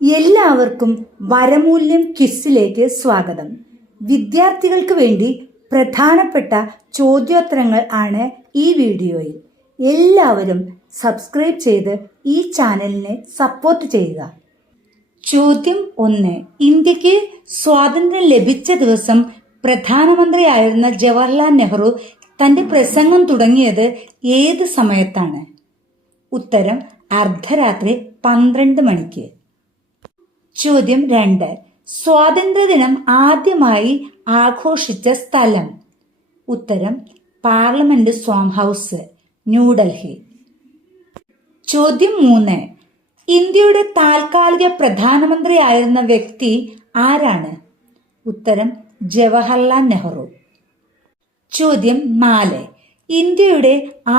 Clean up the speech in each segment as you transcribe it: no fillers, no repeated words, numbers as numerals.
എല്ലാവർക്കും വരമൂല്യം ക്വിസിലേക്ക് സ്വാഗതം. വിദ്യാർത്ഥികൾക്ക് വേണ്ടി പ്രധാനപ്പെട്ട ചോദ്യോത്തരങ്ങൾ ആണ് ഈ വീഡിയോയിൽ. എല്ലാവരും സബ്സ്ക്രൈബ് ചെയ്ത് ഈ ചാനലിനെ സപ്പോർട്ട് ചെയ്യുക. ചോദ്യം 1. ഇന്ത്യക്ക് സ്വാതന്ത്ര്യം ലഭിച്ച ദിവസം പ്രധാനമന്ത്രിയായിരുന്ന ജവഹർലാൽ നെഹ്റു തന്റെ പ്രസംഗം തുടങ്ങിയത് ഏത് സമയത്താണ്? ഉത്തരം അർദ്ധരാത്രി 12 മണിക്ക്. ചോദ്യം 2. സ്വാതന്ത്ര്യദിനം ആദ്യമായി ആഘോഷിച്ച സ്ഥലം? ഉത്തരം പാർലമെന്റ് സ്വാം ഹൗസ്, ന്യൂഡൽഹി. ചോദ്യം 3. ഇന്ത്യയുടെ താൽക്കാലിക പ്രധാനമന്ത്രിയായിരുന്ന വ്യക്തി ആരാണ്? ഉത്തരം ജവഹർലാൽ നെഹ്റു. ചോദ്യം 4. ഇന്ത്യയുടെ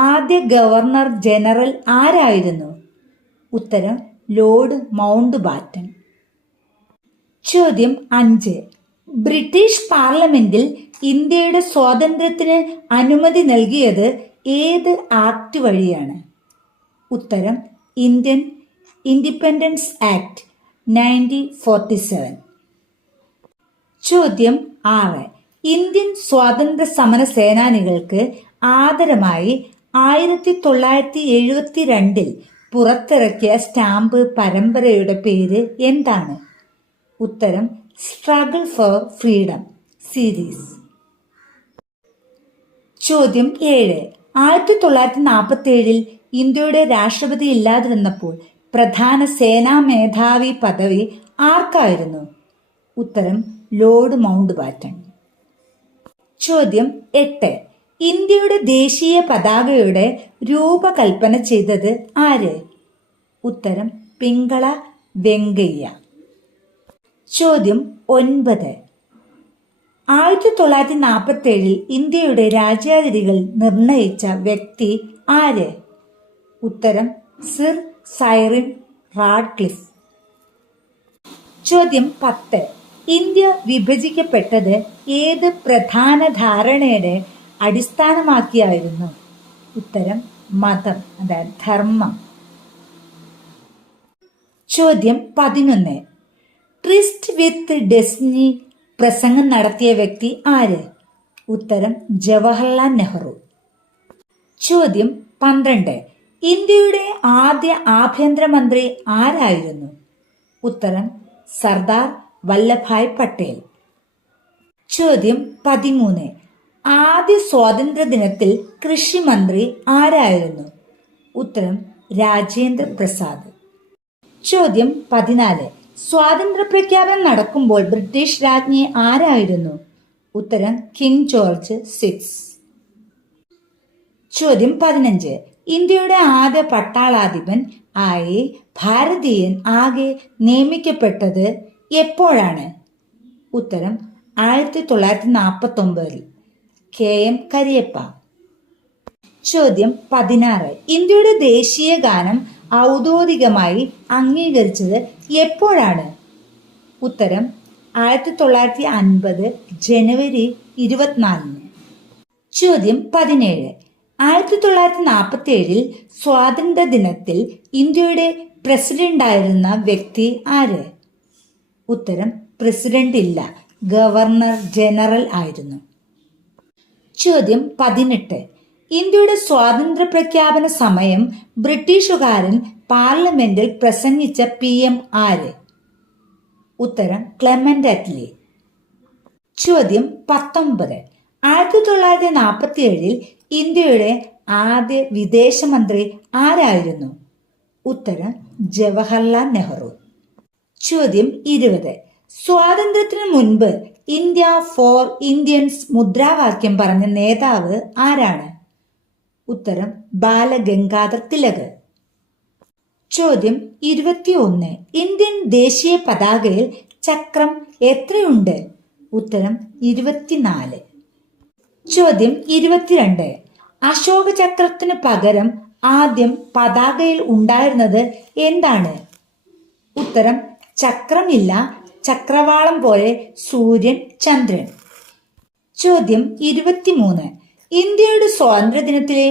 ആദ്യ ഗവർണർ ജനറൽ ആരായിരുന്നു? ഉത്തരം ലോർഡ് മൗണ്ട് ബാറ്റൻ. ചോദ്യം 5. ബ്രിട്ടീഷ് പാർലമെന്റിൽ ഇന്ത്യയുടെ സ്വാതന്ത്ര്യത്തിന് അനുമതി നൽകിയത് ഏത് ആക്ട് വഴിയാണ്? ഉത്തരം ഇന്ത്യൻ ഇൻഡിപെൻഡൻസ് ആക്ട് 1947. ചോദ്യം 6. ഇന്ത്യൻ സ്വാതന്ത്ര്യ സമര സേനാനികൾക്ക് ആദരമായി 1972 പുറത്തിറക്കിയ സ്റ്റാമ്പ് പരമ്പരയുടെ പേര് എന്താണ്? ഉത്തരം സ്ട്രഗിൾ ഫോർ ഫ്രീഡം സീരീസ്. ചോദ്യം 7. 1947 ഇന്ത്യയുടെ രാഷ്ട്രപതി ഇല്ലാതിരുന്നപ്പോൾ പ്രധാന സേനാ മേധാവി പദവി ആർക്കായിരുന്നു? ഉത്തരം ലോർഡ് മൗണ്ട് ബാറ്റൻ. ചോദ്യം 8. ഇന്ത്യയുടെ ദേശീയ പതാകയുടെ രൂപകൽപ്പന ചെയ്തത് ആര്? ഉത്തരം പിങ്കള വെങ്കയ്യ. ചോദ്യം 9. 1947 ഇന്ത്യയുടെ രാജ്യാതിരികൾ നിർണയിച്ച വ്യക്തി ആര്? ഉത്തരം സർ സൈറിൻ റാഡ്ക്ലിഫ്. ചോദ്യം 10. ഇന്ത്യ വിഭജിക്കപ്പെട്ടത് ഏത് പ്രധാന ധാരണയുടെ അടിസ്ഥാനമാക്കിയായിരുന്നു? ഉത്തരം മതം, അതായത് ധർമ്മം. ചോദ്യം 11. ട്രിസ്റ്റ് വിത്ത് ഡെസ്റ്റിനി പ്രസംഗം നടത്തിയ വ്യക്തി ആര്? ഉത്തരം ജവഹർലാൽ നെഹ്റു. ചോദ്യം 12. ഇന്ത്യയുടെ ആദ്യ ആഭ്യന്തരമന്ത്രി ആരായിരുന്നു? ഉത്തരം സർദാർ വല്ലഭായ് പട്ടേൽ. ചോദ്യം 13. ആദ്യ സ്വാതന്ത്ര്യ ദിനത്തിൽ കൃഷി മന്ത്രി ആരായിരുന്നു? ഉത്തരം രാജേന്ദ്ര പ്രസാദ്. ചോദ്യം 14. സ്വാതന്ത്ര്യ പ്രഖ്യാപനം നടക്കുമ്പോൾ ബ്രിട്ടീഷ് രാജ്ഞി ആരായിരുന്നു? ഉത്തരം കിങ് ജോർജ് 6. ചോദ്യം 15. ഇന്ത്യയുടെ ആദ്യ പട്ടാളാധിപൻ ആയി ഭാരതീയൻ ആകെ നിയമിക്കപ്പെട്ടത് എപ്പോഴാണ്? ഉത്തരം 1949. KM കരിയപ്പ. ചോദ്യം 16. ഇന്ത്യയുടെ ദേശീയ ഗാനം ഔദ്യോഗികമായി അംഗീകരിച്ചത് എപ്പോഴാണ്? ഉത്തരം 1950 ജനുവരി 24. ചോദ്യം 17. 1947 സ്വാതന്ത്ര്യ ദിനത്തിൽ ഇന്ത്യയുടെ പ്രസിഡന്റായിരുന്ന വ്യക്തി ആര്? ഉത്തരം പ്രസിഡന്റ് ഇല്ല, ഗവർണർ ജനറൽ ആയിരുന്നു. ചോദ്യം 18. ഇന്ത്യയുടെ സ്വാതന്ത്ര്യ പ്രഖ്യാപന സമയം ബ്രിട്ടീഷുകാരൻ പാർലമെന്റിൽ പ്രസംഗിച്ച PM ആര്? ഉത്തരം ക്ലെമന്റ് അറ്റ്ലി. ചോദ്യം 19. 1947 ഇന്ത്യയുടെ ആദ്യ വിദേശമന്ത്രി ആരായിരുന്നു? ഉത്തരം ജവഹർലാൽ നെഹ്റു. ചോദ്യം 20. സ്വാതന്ത്ര്യത്തിനു മുൻപ് ഇന്ത്യ ഫോർ ഇന്ത്യൻസ് മുദ്രാവാക്യം പറഞ്ഞ നേതാവ് ആരാണ്? ഉത്തരം ബാലഗംഗാധർ തിലക്. ചോദ്യം 21. ഇന്ത്യൻ ദേശീയ പതാകയിൽ ചക്രം എത്രയുണ്ട്? ഉത്തരം 24. ചോദ്യം 22. അശോക ചക്രത്തിന് പകരം ആദ്യം പതാകയിൽ ഉണ്ടായിരുന്നത് എന്താണ്? ഉത്തരം ചക്രമില്ല, ചക്രവാളം പോലെ സൂര്യൻ, ചന്ദ്രൻ. ചോദ്യം 23. ഇന്ത്യയുടെ സ്വാതന്ത്ര്യദിനത്തിലെ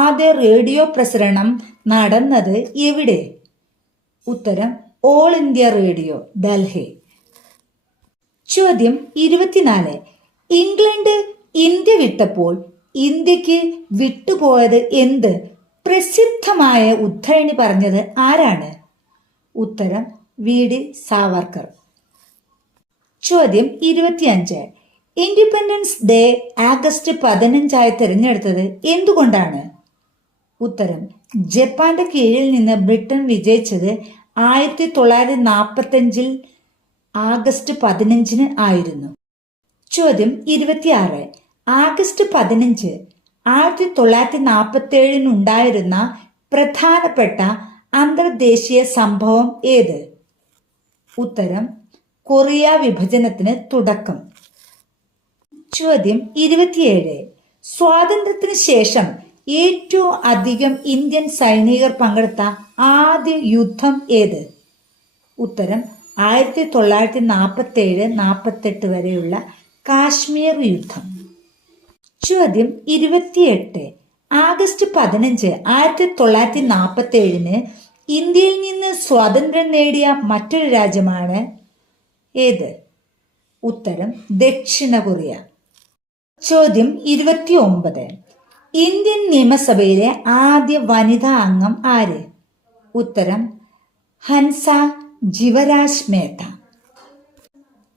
ആദ്യ റേഡിയോ പ്രസരണം നടന്നത് എവിടെ? ഉത്തരം ഓൾ ഇന്ത്യ റേഡിയോ, ഡൽഹി. ചോദ്യം 24. ഇംഗ്ലണ്ട് ഇന്ത്യ വിട്ടപ്പോൾ ഇന്ത്യക്ക് വിട്ടുപോയത് എന്ത്? പ്രസിദ്ധമായ ഉദ്ധരണി പറഞ്ഞത് ആരാണ്? ഉത്തരം വി.ഡി. സാവർക്കർ. ചോദ്യം 25. ഇൻഡിപെൻഡൻസ് ഡേ ആഗസ്റ്റ് 15 തിരഞ്ഞെടുത്തത് എന്തുകൊണ്ടാണ്? ഉത്തരം ജപ്പാന്റെ കീഴിൽ നിന്ന് ബ്രിട്ടൻ വിജയിച്ചത് 1945 ആഗസ്റ്റ് 15 ആയിരുന്നു. ചോദ്യം 26. ആഗസ്റ്റ് 15 1947 ഉണ്ടായിരുന്ന പ്രധാനപ്പെട്ട അന്തർദേശീയ സംഭവം ഏത്? ഉത്തരം കൊറിയ വിഭജനത്തിന് തുടക്കം. ചോദ്യം 27. സ്വാതന്ത്ര്യത്തിന് ശേഷം ഏറ്റവും അധികം ഇന്ത്യൻ സൈനികർ പങ്കെടുത്ത ആദ്യ യുദ്ധം ഏത്? ഉത്തരം 1947-48 വരെയുള്ള കാശ്മീർ യുദ്ധം. ചോദ്യം 28. ആഗസ്റ്റ് 15 1947 ഇന്ത്യയിൽ നിന്ന് സ്വാതന്ത്ര്യം നേടിയ മറ്റൊരു രാജ്യമാണ് ഏത്? ഉത്തരം ദക്ഷിണ കൊറിയ. ചോദ്യം 29. ഇന്ത്യൻ നിയമസഭയിലെ ആദ്യ വനിതാ അംഗം ആര്? ഉത്തരം ഹൻസ ജിവരാജ് മേത്ത.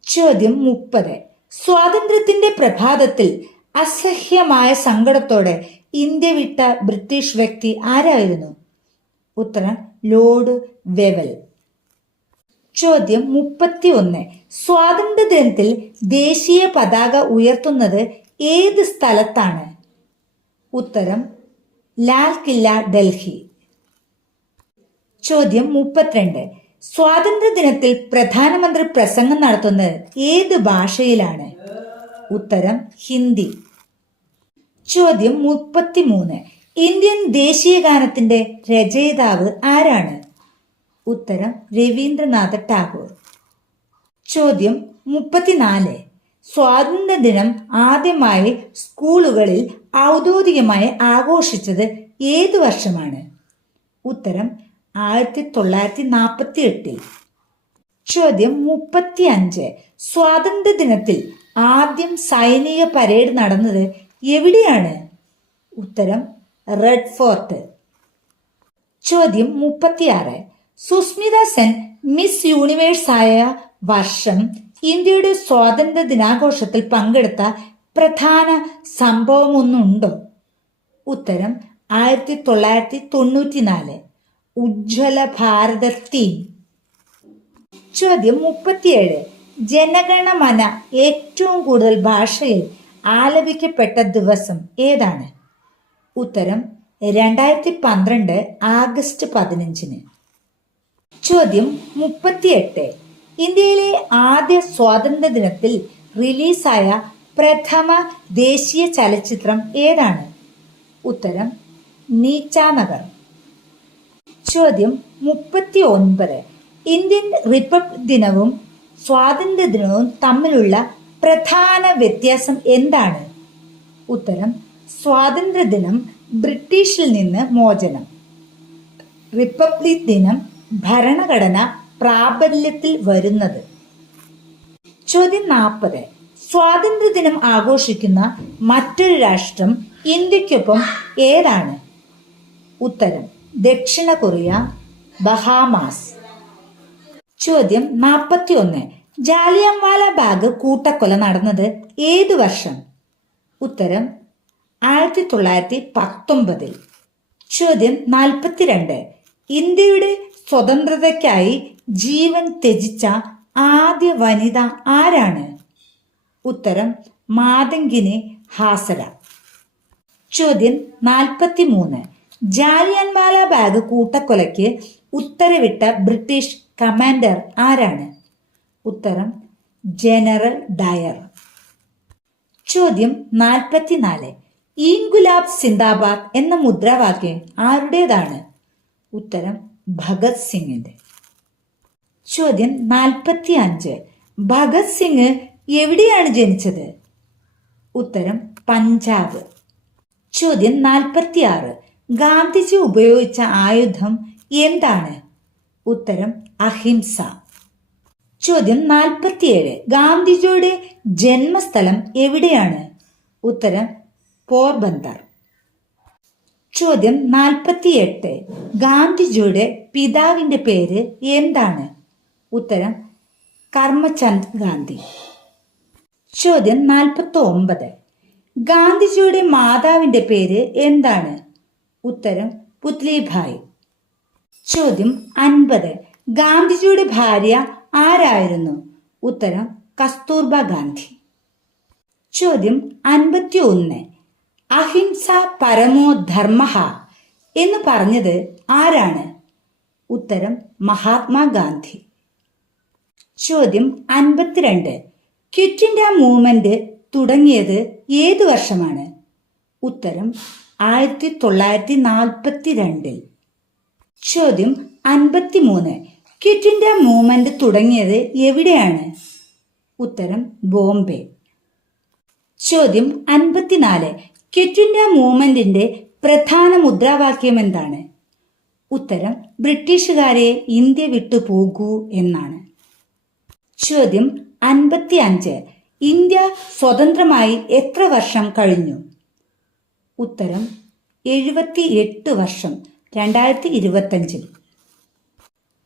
ചോദ്യം 30. സ്വാതന്ത്ര്യത്തിന്റെ പ്രഭാതത്തിൽ അസഹ്യമായ സങ്കടത്തോടെ ഇന്ത്യ വിട്ട ബ്രിട്ടീഷ് വ്യക്തി ആരായിരുന്നു? ഉത്തരം ലോർഡ് വെവൽ. ചോദ്യം 31. സ്വാതന്ത്ര്യ ദിനത്തിൽ ദേശീയ പതാക ഉയർത്തുന്നത് ഏത് സ്ഥലത്താണ്? ഉത്തരം ലാൽ കില്ല, ഡൽഹി. ചോദ്യം 32. സ്വാതന്ത്ര്യ ദിനത്തിൽ പ്രധാനമന്ത്രി പ്രസംഗം നടത്തുന്നത് ഏത് ഭാഷയിലാണ്? ഉത്തരം ഹിന്ദി. ചോദ്യം 33. ഇന്ത്യൻ ദേശീയ ഗാനത്തിന്റെ രചയിതാവ് ആരാണ്? ഉത്തരം രവീന്ദ്രനാഥ ടാഗോർ. ചോദ്യം 34. സ്വാതന്ത്ര്യ ദിനം ആദ്യമായി സ്കൂളുകളിൽ ഔദ്യോഗികമായി ആഘോഷിച്ചത് ഏതു വർഷമാണ്? ഉത്തരം 1948. ചോദ്യം 35. സ്വാതന്ത്ര്യ ദിനത്തിൽ ആദ്യം സൈനിക പരേഡ് നടന്നത് എവിടെയാണ്? ഉത്തരം റെഡ് ഫോർട്ട്. ചോദ്യം 36. സുസ്മിത സെൻ മിസ് യൂണിവേഴ്സ് ആയ വർഷം ഇന്ത്യയുടെ സ്വാതന്ത്ര്യ ദിനാഘോഷത്തിൽ പങ്കെടുത്ത പ്രധാന സംഭവമൊന്നുണ്ടോ? ഉത്തരം 1994 ഉജ്ജ്വല ഭാരത തീം. ചോദ്യം 37. ജനഗണമന ഏറ്റവും കൂടുതൽ ഭാഷയിൽ ആലപിക്കപ്പെട്ട ദിവസം ഏതാണ്? ഉത്തരം 2012 ആഗസ്റ്റ് 15. ചോദ്യം 38. ഇന്ത്യയിലെ ആദ്യ സ്വാതന്ത്ര്യ ദിനത്തിൽ റിലീസായ പ്രഥമ ദേശീയ ചലച്ചിത്രം ഏതാണ്? ഉത്തരം നീച്ചാനഗർ. ചോദ്യം 39. ഇന്ത്യൻ റിപ്പബ്ലിക് ദിനവും സ്വാതന്ത്ര്യ ദിനവും തമ്മിലുള്ള പ്രധാന വ്യത്യാസം എന്താണ്? ഉത്തരം സ്വാതന്ത്ര്യ ദിനം ബ്രിട്ടീഷിൽ നിന്ന് മോചനം, റിപ്പബ്ലിക് ദിനം ഭരണഘടന പ്രാബല്യത്തിൽ വരുന്നത്. ചോദ്യം 40. സ്വാതന്ത്ര്യ ദിനം ആഘോഷിക്കുന്ന മറ്റൊരു രാഷ്ട്രം ഇന്ത്യക്കൊപ്പം ഏതാണ്? ഉത്തരം ദക്ഷിണ കൊറിയ, ബഹാമാസ്. ചോദ്യം 41. ജാലിയൻവാല ബാഗ് കൂട്ടക്കൊല നടന്നത് ഏതു വർഷം? ഉത്തരം 1919. ചോദ്യം 42. ഇന്ത്യയുടെ സ്വതന്ത്രതയ്ക്കായി ജീവൻ ത്യജിച്ച ആദ്യ വനിത ആരാണ്? ഉത്തരം മാതംഗിനി ഹാസര. ചോദ്യം 43. ജാലിയൻവാല ബാഗ് കൂട്ടക്കൊലയ്ക്ക് ഉത്തരവിട്ട ബ്രിട്ടീഷ് കമാൻഡർ ആരാണ്? ഉത്തരം ജനറൽ ഡയർ. ചോദ്യം 44. ഇൻകുലാബ് സിന്ദാബാദ് എന്ന മുദ്രാവാക്യം ആരുടേതാണ്? ഉത്തരം ഭഗത് സിംഗിന്റെ. ചോദ്യം 45. ഭഗത് സിംഗ് എവിടെയാണ് ജനിച്ചത്? ഉത്തരം പഞ്ചാബ്. ചോദ്യം 46. ഗാന്ധിജി ഉപയോഗിച്ച ആയുധം എന്താണ്? ഉത്തരം അഹിംസ. ചോദ്യം 47. ഗാന്ധിജിയുടെ ജന്മസ്ഥലം എവിടെയാണ്? ഉത്തരം പോർബന്ദർ. ചോദ്യം 48. ഗാന്ധിജിയുടെ പിതാവിന്റെ പേര് എന്താണ്? ഉത്തരം കർമ്മചന്ദ് ഗാന്ധി. ചോദ്യം 49. ഗാന്ധിജിയുടെ മാതാവിന്റെ പേര് എന്താണ്? ഉത്തരം പുത്ലിഭായ്. ചോദ്യം 50. ഗാന്ധിജിയുടെ ഭാര്യ ആരായിരുന്നു? ഉത്തരം കസ്തൂർബ ഗാന്ധി. ചോദ്യം 51. അഹിംസ പരമോ ധർമ്മഃ എന്ന് പറഞ്ഞത് ആരാണ്? ഉത്തരം മഹാത്മാഗാന്ധി. ചോദ്യം 52. ക്വിറ്റ് ഇന്ത്യ മൂവ്മെന്റ് തുടങ്ങിയത് ഏതു വർഷമാണ്? ഉത്തരം 1942. ചോദ്യം 53. ക്വിറ്റ് ഇന്ത്യ മൂവ്മെന്റ് തുടങ്ങിയത് എവിടെയാണ്? ഉത്തരം ബോംബെ. ചോദ്യം 54. ക്വിറ്റ് ഇന്ത്യ മൂവ്മെന്റിന്റെ പ്രധാന മുദ്രാവാക്യം എന്താണ്? ഉത്തരം ബ്രിട്ടീഷുകാരെ ഇന്ത്യ വിട്ടു പോകൂ എന്നാണ്. ചോദ്യം 55. ഇന്ത്യ സ്വതന്ത്രമായി എത്ര വർഷം കഴിഞ്ഞു? ഉത്തരം 78 വർഷം 2025.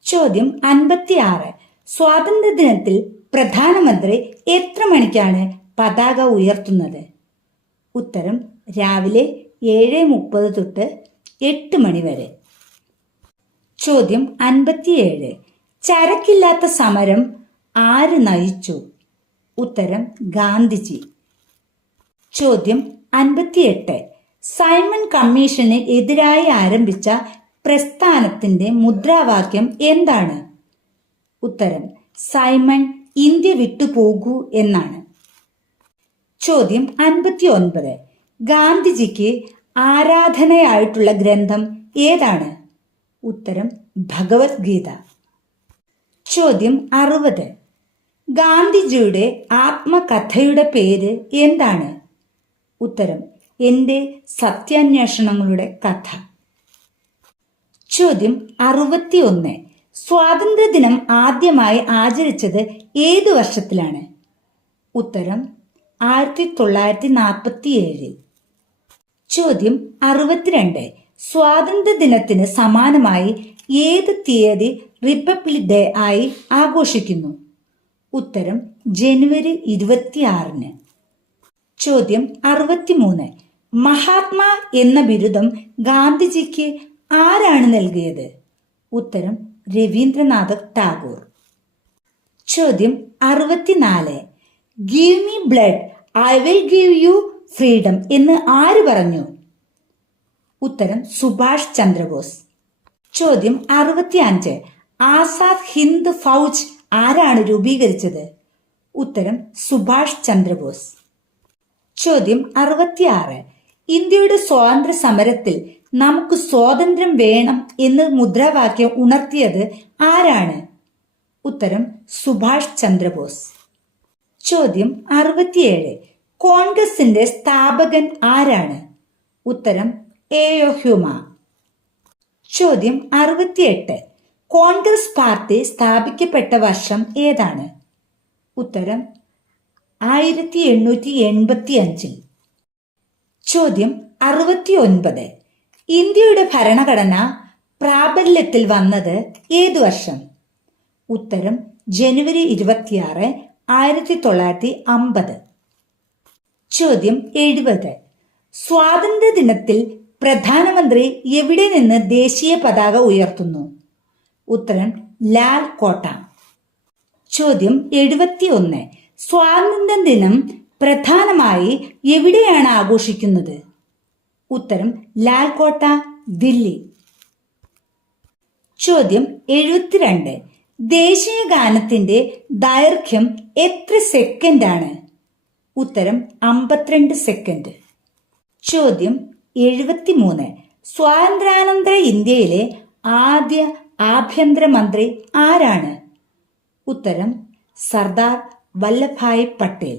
ചോദ്യം 56. സ്വാതന്ത്ര്യദിനത്തിൽ പ്രധാനമന്ത്രി എത്ര മണിക്കാണ് പതാക ഉയർത്തുന്നത്? ഉത്തരം രാവിലെ 7:30 തൊട്ട് 8 മണി വരെ. ചോദ്യം 57. ചരക്കില്ലാത്ത സമരം ആര് നയിച്ചു? ഉത്തരം ഗാന്ധിജി. ചോദ്യം 58. സൈമൺ കമ്മീഷന് എതിരായി ആരംഭിച്ച പ്രസ്ഥാനത്തിന്റെ മുദ്രാവാക്യം എന്താണ്? ഉത്തരം സൈമൺ ഇന്ത്യ വിട്ടുപോകൂ എന്നാണ്. ചോദ്യം 59. ഗാന്ധിജിക്ക് ആരാധനയായിട്ടുള്ള ഗ്രന്ഥം ഏതാണ്? ഉത്തരം ഭഗവത്ഗീത. ചോദ്യം 60. ഗാന്ധിജിയുടെ ആത്മകഥയുടെ പേര് എന്താണ്? ഉത്തരം എൻ്റെ സത്യാന്വേഷണങ്ങളുടെ കഥ. ചോദ്യം 61. സ്വാതന്ത്ര്യദിനം ആദ്യമായി ആചരിച്ചത് ഏതു വർഷത്തിലാണ്? ഉത്തരം 1947. ചോദ്യം 62. സ്വാതന്ത്ര്യദിനത്തിന് സമാനമായി ഏത് തീയതി റിപ്പബ്ലിക് ഡേ ആയി ആഘോഷിക്കുന്നു? ഉത്തരം ജനുവരി 26. ചോദ്യം 63. മഹാത്മാ എന്ന ബിരുദം ഗാന്ധിജിക്ക് ആരാണ് നൽകിയത്? ഉത്തരം രവീന്ദ്രനാഥ ടാഗോർ. ചോദ്യം 64. Give me blood I will give you freedom എന്ന് ആര് പറഞ്ഞു? ഉത്തരം സുഭാഷ് ചന്ദ്രബോസ്. ചോദ്യം 65. ആസാദ് ഹിന്ദ് ഫൗജ് ആരാണ് രൂപീകരിച്ചത്? ഉത്തരം സുഭാഷ് ചന്ദ്രബോസ്. ചോദ്യം 66. ഇന്ത്യയുടെ സ്വാതന്ത്ര്യ സമരത്തിൽ നമുക്ക് സ്വാതന്ത്ര്യം വേണം എന്ന് മുദ്രാവാക്യം ഉണർത്തിയത് ആരാണ്? ഉത്തരം സുഭാഷ് ചന്ദ്രബോസ്. ചോദ്യം 67. കോൺഗ്രസിന്റെ സ്ഥാപകൻ ആരാണ്? ഉത്തരം എ.ഒ. ഹ്യൂമ. ചോദ്യം 68. കോൺഗ്രസ് പാർട്ടി സ്ഥാപിക്കപ്പെട്ട വർഷം ഏതാണ്? ഉത്തരം 1885. ചോദ്യം 69. ഇന്ത്യയുടെ ഭരണഘടന പ്രാബല്യത്തിൽ വന്നത് ഏതു വർഷം? ഉത്തരം ജനുവരി 26, 1950. ചോദ്യം 70. സ്വാതന്ത്ര്യ ദിനത്തിൽ പ്രധാനമന്ത്രി എവിടെ നിന്ന് ദേശീയ പതാക ഉയർത്തുന്നു? ഉത്തരം ലാൽ കോട്ട. ചോദ്യം 71. സ്വാതന്ത്ര്യ ദിനം പ്രധാനമായി എവിടെയാണ് ആഘോഷിക്കുന്നത്? ഉത്തരം ലാൽ കോട്ട, ദില്ലി. ചോദ്യം 72. ദേശീയ ഗാനത്തിന്റെ ദൈർഘ്യം എത്ര സെക്കൻഡാണ്? ഉത്തരം 52 സെക്കൻഡ്. ചോദ്യം 73. സ്വാതന്ത്ര്യാനന്തര ഇന്ത്യയിലെ ആദ്യ ആഭ്യന്തരമന്ത്രി ആരാണ്? ഉത്തരം സർദാർ വല്ലഭായ് പട്ടേൽ.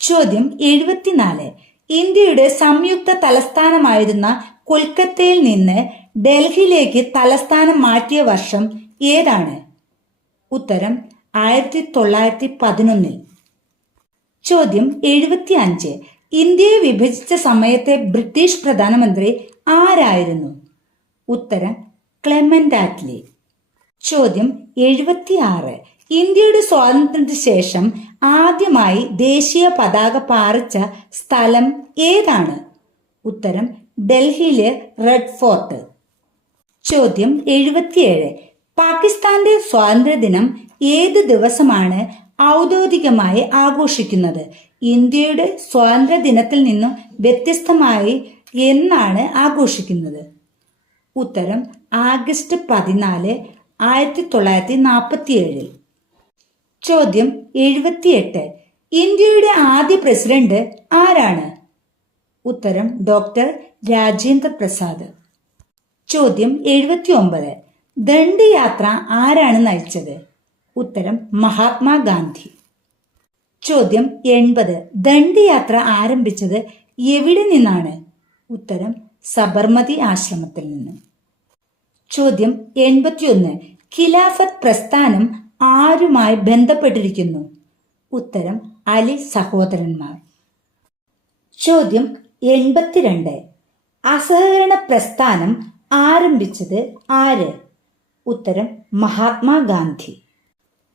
ചോദ്യം 74. ഇന്ത്യയുടെ സംയുക്ത തലസ്ഥാനമായിരുന്ന കൊൽക്കത്തയിൽ നിന്ന് ഡൽഹിയിലേക്ക് തലസ്ഥാനം മാറ്റിയ വർഷം ഏതാണ്? ഉത്തരം 1911. ചോദ്യം 75. ഇന്ത്യയെ വിഭജിച്ച സമയത്തെ ബ്രിട്ടീഷ് പ്രധാനമന്ത്രി ആരായിരുന്നു? ഉത്തരം ക്ലെമന്റ് ആറ്റ്ലി. ചോദ്യം 76. ഇന്ത്യയുടെ സ്വാതന്ത്ര്യത്തിന് ശേഷം ആദ്യമായി ദേശീയ പതാക പാറിച്ച സ്ഥലം ഏതാണ്? ഉത്തരം ഡൽഹിയിലെ റെഡ് ഫോർട്ട്. ചോദ്യം 77. പാകിസ്ഥാന്റെ സ്വാതന്ത്ര്യദിനം ഏത് ദിവസമാണ് ഔദ്യോഗികമായി ആഘോഷിക്കുന്നത്? ഇന്ത്യയുടെ സ്വാതന്ത്ര്യ ദിനത്തിൽ നിന്നും വ്യത്യസ്തമായി എന്നാണ് ആഘോഷിക്കുന്നത്? ഉത്തരം ആഗസ്റ്റ് 14, 1947. ചോദ്യം 78. ഇന്ത്യയുടെ ആദ്യ പ്രസിഡന്റ് ആരാണ്? ഉത്തരം ഡോക്ടർ രാജേന്ദ്ര പ്രസാദ്. ചോദ്യം 79. ദണ്ഡി യാത്ര ആരാണ് നയിച്ചത്? ഉത്തരം മഹാത്മാഗാന്ധി. ചോദ്യം 80. ദണ്ഡി യാത്ര ആരംഭിച്ചത് എവിടെ നിന്നാണ്? ഉത്തരം സബർമതി ആശ്രമത്തിൽ നിന്ന്. ചോദ്യം 81. ഖിലാഫത്ത് പ്രസ്ഥാനം ആരുമായി ബന്ധപ്പെട്ടിരിക്കുന്നു? ഉത്തരം അലി സഹോദരന്മാർ. ചോദ്യം 82. അസഹകരണ പ്രസ്ഥാനം ആരംഭിച്ചത് ആര്? ഉത്തരം മഹാത്മാഗാന്ധി.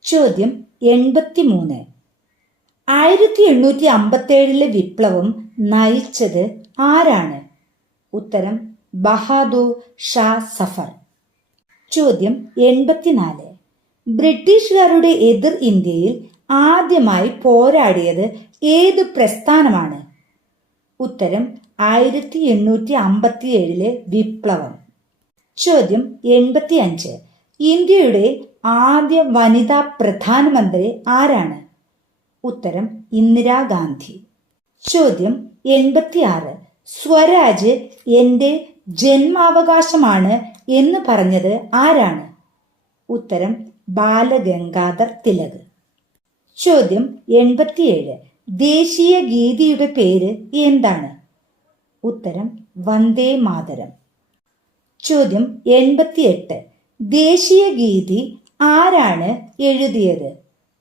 ചോദ്യം 83. 1857 വിപ്ലവം നയിച്ചത് ആരാണ്? ഉത്തരം ബഹാദൂർ ഷാ സഫർ. ചോദ്യം 84. ബ്രിട്ടീഷുകാരുടെ എതിർ ഇന്ത്യയിൽ ആദ്യമായി പോരാടിയത് ഏത് പ്രസ്ഥാനമാണ്? ഉത്തരം 1857 വിപ്ലവം. ചോദ്യം 85. ഇന്ത്യയുടെ ആദ്യ വനിതാ പ്രധാനമന്ത്രി ആരാണ്? ഉത്തരം ഇന്ദിരാഗാന്ധി. ചോദ്യം 86. സ്വരാജ് എന്റെ ജന്മാവകാശമാണ് എന്ന് പറഞ്ഞത് ആരാണ്? ഉത്തരം ബാലഗംഗാധർ തിലക്. ചോദ്യം 87. ദേശീയ ഗീതിയുടെ പേര് എന്താണ്? ഉത്തരം വന്ദേ മാതരം. ചോദ്യം 88. ദേശീയ ഗീതി ആരാണ് എഴുതിയത്?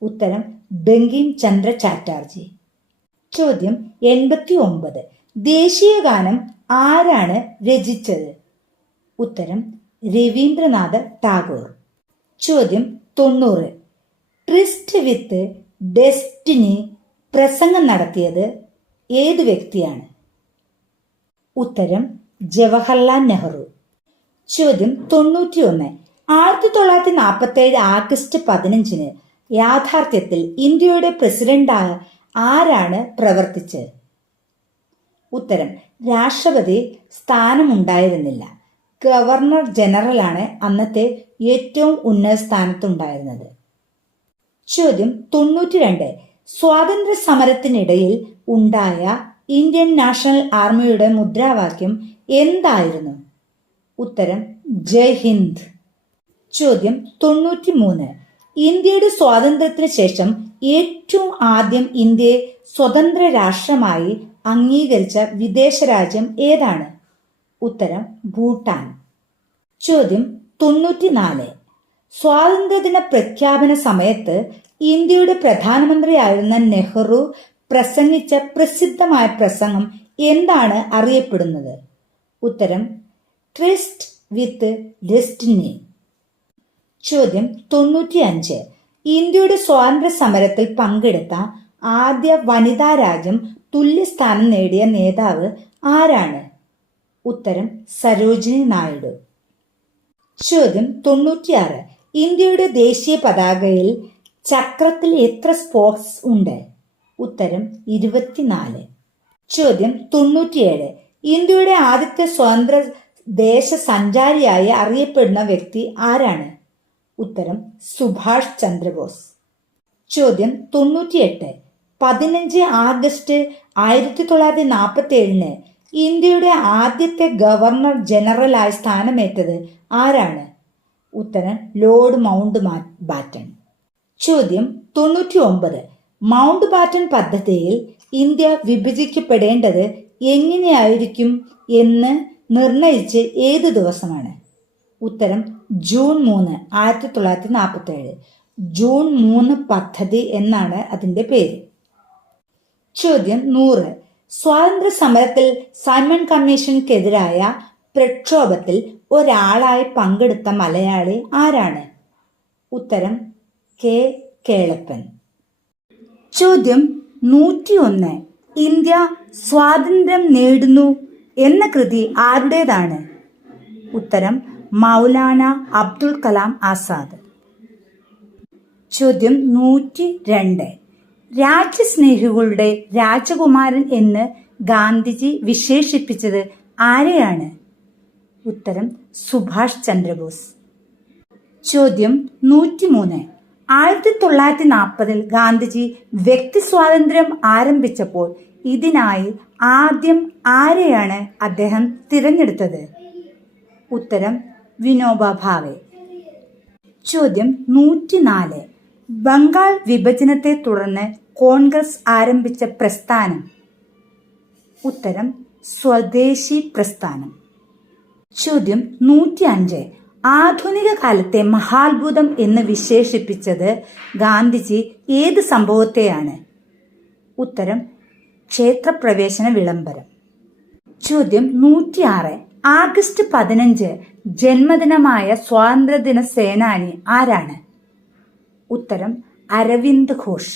ഉത്തരം ബങ്കിം ചന്ദ്ര ചാറ്റർജി. ചോദ്യം 89. ദേശീയ ഗാനം ആരാണ് രചിച്ചത്? ഉത്തരം രവീന്ദ്രനാഥ ടാഗോർ. ചോദ്യം 90. ട്രിസ്റ്റ് വിത്ത് ഡെസ്റ്റിനി പ്രസംഗം നടത്തിയത് ഏത് വ്യക്തിയാണ്? ഉത്തരം ജവഹർലാൽ നെഹ്റു. ചോദ്യം 91. 1947 ആഗസ്റ്റ് 15 യാഥാർത്ഥ്യത്തിൽ ഇന്ത്യയുടെ പ്രസിഡന്റ് ആരാണ് പ്രവർത്തിച്ചത്? ഉത്തരം രാഷ്ട്രപതി സ്ഥാനമുണ്ടായിരുന്നില്ല. ഗവർണർ ജനറലാണ് അന്നത്തെ ഏറ്റവും ഉന്നത സ്ഥാനത്തുണ്ടായിരുന്നത്. ചോദ്യം 92. സ്വാതന്ത്ര്യ സമരത്തിനിടയിൽ ഉണ്ടായ ഇന്ത്യൻ നാഷണൽ ആർമിയുടെ മുദ്രാവാക്യം എന്തായിരുന്നു? ഉത്തരം ജയ് ഹിന്ദ്. ചോദ്യം 93. ഇന്ത്യയുടെ സ്വാതന്ത്ര്യത്തിന് ശേഷം ഏറ്റവും ആദ്യം ഇന്ത്യയെ സ്വതന്ത്ര രാഷ്ട്രമായി അംഗീകരിച്ച വിദേശ രാജ്യം ഏതാണ്? ഉത്തരം ഭൂട്ടാൻ. ചോദ്യം 94. സ്വാതന്ത്ര്യദിന പ്രഖ്യാപന സമയത്ത് ഇന്ത്യയുടെ പ്രധാനമന്ത്രിയായിരുന്ന നെഹ്റു പ്രസംഗിച്ച പ്രസിദ്ധമായ പ്രസംഗം എന്താണ് അറിയപ്പെടുന്നത്? ഉത്തരം ട്രിസ്റ്റ് വിത്ത് ഡെസ്റ്റിനി. ചോദ്യം 95. ഇന്ത്യയുടെ സ്വാതന്ത്ര്യ സമരത്തിൽ പങ്കെടുത്ത ആദ്യ വനിതാ രാജ്യം തുല്യസ്ഥാനം നേടിയ നേതാവ് ആരാണ്? ഉത്തരം സരോജിനി നായിഡു. ചോദ്യം 96. ഇന്ത്യയുടെ ദേശീയ പതാകയിൽ ചക്രത്തിൽ എത്ര സ്പോക്സ് ഉണ്ട്? ഉത്തരം 24. ചോദ്യം 97. ഇന്ത്യയുടെ ആദ്യത്തെ സ്വതന്ത്ര ദേശ സഞ്ചാരിയായി അറിയപ്പെടുന്ന വ്യക്തി ആരാണ്? ഉത്തരം സുഭാഷ് ചന്ദ്രബോസ്. ചോദ്യം 98. 15 ആഗസ്റ്റ് 1947 ഇന്ത്യയുടെ ആദ്യത്തെ ഗവർണർ ജനറലായി സ്ഥാനമേറ്റത് ആരാണ്? ഉത്തരം ലോർഡ് മൗണ്ട് ബാറ്റൺ. ചോദ്യം 99. മൗണ്ട് ബാറ്റൺ പദ്ധതിയിൽ ഇന്ത്യ വിഭജിക്കപ്പെടേണ്ടത് എങ്ങനെയായിരിക്കും എന്ന് നിർണയിച്ച് ഏത് ദിവസമാണ്? ഉത്തരം ജൂൺ 3, 1947. ജൂൺ 3 പദ്ധതി എന്നാണ് അതിന്റെ പേര്. ചോദ്യം 100. സ്വാതന്ത്ര്യ സമരത്തിൽ സൈമൺ കമ്മീഷനുക്കെതിരായ പ്രക്ഷോഭത്തിൽ ഒരാളായി പങ്കെടുത്ത മലയാളി ആരാണ്? ഉത്തരം കെ കേളപ്പൻ. ചോദ്യം 101. ഇന്ത്യ സ്വാതന്ത്ര്യം നേടുന്നു എന്ന കൃതി ആരുടേതാണ്? ഉത്തരം മൗലാന അബ്ദുൽ കലാം ആസാദ്. ചോദ്യം 102. രാജ്യസ്നേഹികളുടെ രാജകുമാരൻ എന്ന് ഗാന്ധിജി വിശേഷിപ്പിച്ചത് ആരെയാണ്? ഉത്തരം സുഭാഷ് ചന്ദ്രബോസ്. ചോദ്യം 103. 1940 ഗാന്ധിജി വ്യക്തി സ്വാതന്ത്ര്യം ആരംഭിച്ചപ്പോൾ ഇതിനായി ആദ്യം ആരെയാണ് അദ്ദേഹം തിരഞ്ഞെടുത്തത്? ഉത്തരം വിനോബ ഭാവെ. ചോദ്യം 104. ബംഗാൾ വിഭജനത്തെ തുടർന്ന് കോൺഗ്രസ് ആരംഭിച്ച പ്രസ്ഥാനം? ഉത്തരം സ്വദേശി പ്രസ്ഥാനം. ചോദ്യം 105. ആധുനിക കാലത്തെ മഹാത്ഭുതം എന്ന് വിശേഷിപ്പിച്ചത് ഗാന്ധിജി ഏത് സംഭവത്തെയാണ്? ഉത്തരം ക്ഷേത്രപ്രവേശന വിളംബരം. ചോദ്യം 106. ആഗസ്റ്റ് 15 ജന്മദിനമായ സ്വാതന്ത്ര്യദിന സേനാനി ആരാണ്? ഉത്തരം അരവിന്ദ് ഘോഷ്.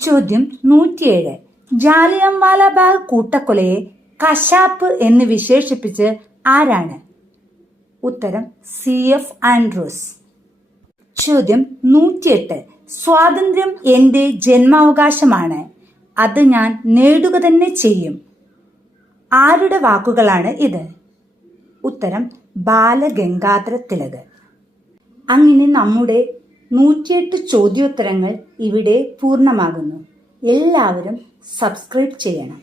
ചോദ്യം 107. ജാലിയൻവാലാബാഗ് കൂട്ടക്കൊലയെ കശാപ്പ് എന്ന് വിശേഷിപ്പിച്ച് ആരാണ്? ഉത്തരം CF ആൻഡ്രൂസ്. ചോദ്യം 108. സ്വാതന്ത്ര്യം എൻ്റെ ജന്മാവകാശമാണ്, അത് ഞാൻ നേടുക തന്നെ ചെയ്യും. ആരുടെ വാക്കുകളാണ് ഇത്? ഉത്തരം ബാലഗംഗാധര തിലക്. അങ്ങനെ നമ്മുടെ 108 ചോദ്യോത്തരങ്ങൾ ഇവിടെ പൂർണ്ണമാകുന്നു. എല്ലാവരും സബ്സ്ക്രൈബ് ചെയ്യണം.